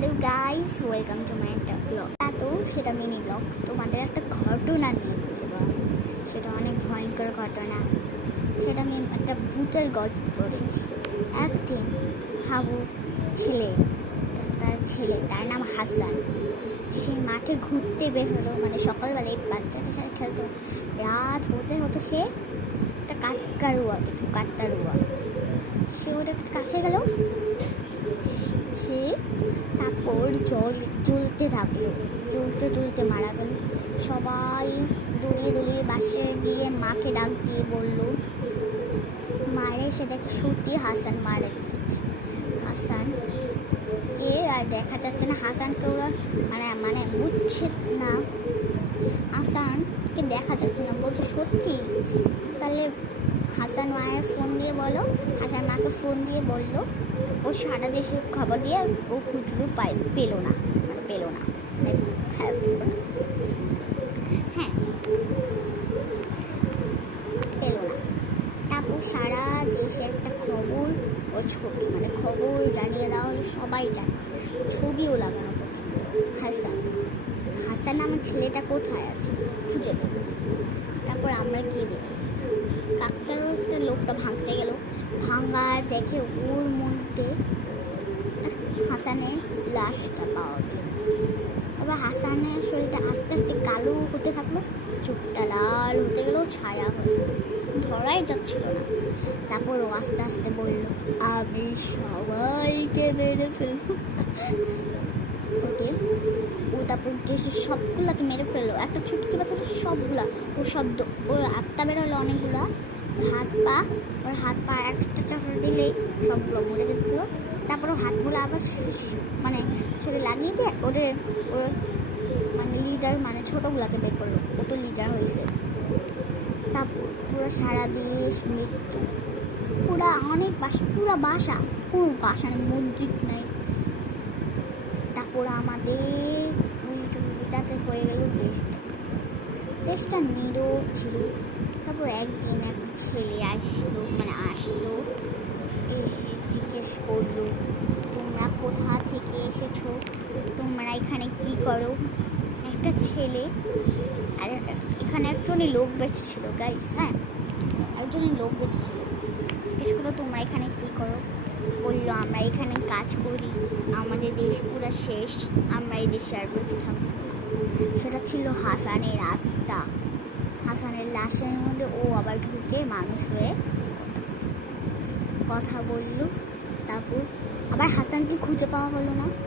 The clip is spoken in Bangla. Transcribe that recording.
Hello guys, welcome to my একটা ব্লগ। তো সেটা মিনি ব্লগ। তোমাদের একটা ঘটনা নিয়ে বলবো। সেটা অনেক ভয়ঙ্কর ঘটনা। সেটা আমি একটা ভূতের গল্প পড়েছি। একদিন হাবু তার নাম হাসান। সে মাঠে ঘুরতে বের হলো, মানে সকালবেলায় বাচ্চাদের সাথে খেলতো। রাত হতে হতে সে একটা কাকতাড়ুয়া সে ওটাকে কাছে গেল। সে তারপর জ্বলতে থাকলো, জ্বলতে মারা গেল। সবাই দৌড়িয়ে বাসে গিয়ে মাকে ডাক দিয়ে বলল। মারে সে দেখে সত্যি হাসান মারা গিয়েছে। হাসানকে আর দেখা যাচ্ছে না। হাসানকে ওরা মানে বুঝছে না, হাসানকে দেখা যাচ্ছে না। বলছে সত্যি? তাহলে হাসান মায়ের ফোন দিয়ে বলো। হাসান মাকে ফোন দিয়ে বললো। ও সারা দেশের খবর দিয়ে ও খুচরো পেল না। হ্যাঁ, পেল না। তারপর সারা দেশে একটা খবর ও ছবি, খবর জানিয়ে দেওয়া হলো, সবাই জানে। ছবিও লাগানো পর্যন্ত। হাসান আমার ছেলেটা কোথায় আছে খুঁজে পেল না। তারপর আমরা গিয়ে দেখি কাকতাড়ুয়াতে লোকটা ভাঙতে গেল। ভাঙার দেখে ওর মধ্যে হাসানের লাশটা পাওয়া গেল। আবার হাসানের শরীরটা আস্তে আস্তে কালো হতে থাকলো, চোখটা লাল হতে গেল, ছায়া হয়ে ধরাই যাচ্ছিল না। তারপর ও আস্তে আস্তে বলল, আমি সবাইকে মেরে ফেলবো। ওকে, ও তারপর দেশের সবগুলাকে মেরে ফেললো। একটা ছুটকি বাচ্চা সবগুলা, ওর আত্মা বের হলো অনেকগুলা। ওর হাত পা একটা চাপড় দিলেই সবগুলো মরে গেছিলো। তারপর হাতগুলো আবার শরীরে লাগিয়ে দিয়ে ওর লিডার ছোটোগুলাকে বের করলো। ও তো লিডার হয়েছে। তারপর পুরো সারা দেশ মৃত্যু, পুরা বাসা কোনো বাসা নেই, মসজিদ নেই। তারপর আমাদের উল্টাতে হয়ে গেল দেশটা নীরব ছিল। তারপর একদিন এক ছেলে আসলো, এসে জিজ্ঞেস করলো, তোমরা কোথা থেকে এসেছো, তোমরা এখানে কি করো? একটা ছেলে আর এখানে একজনই লোক বেঁচেছিল গাইস। হ্যাঁ, একজনই লোক বেঁচেছিল। জিজ্ঞেস করলো, তোমরা এখানে কি করো? বললো, আমরা এখানে কাজ করি, আমাদের দেশ পুরো শেষ, আমরা এই দেশে আর বেঁচে থাকবো। সেটা ছিল হাসানের আত্মা। হাসানের লাশের মধ্যে ও আবার ঢুকে মানুষ হয়ে কথা বলল। তারপর আবার হাসানকে খুঁজে পাওয়া হলো না।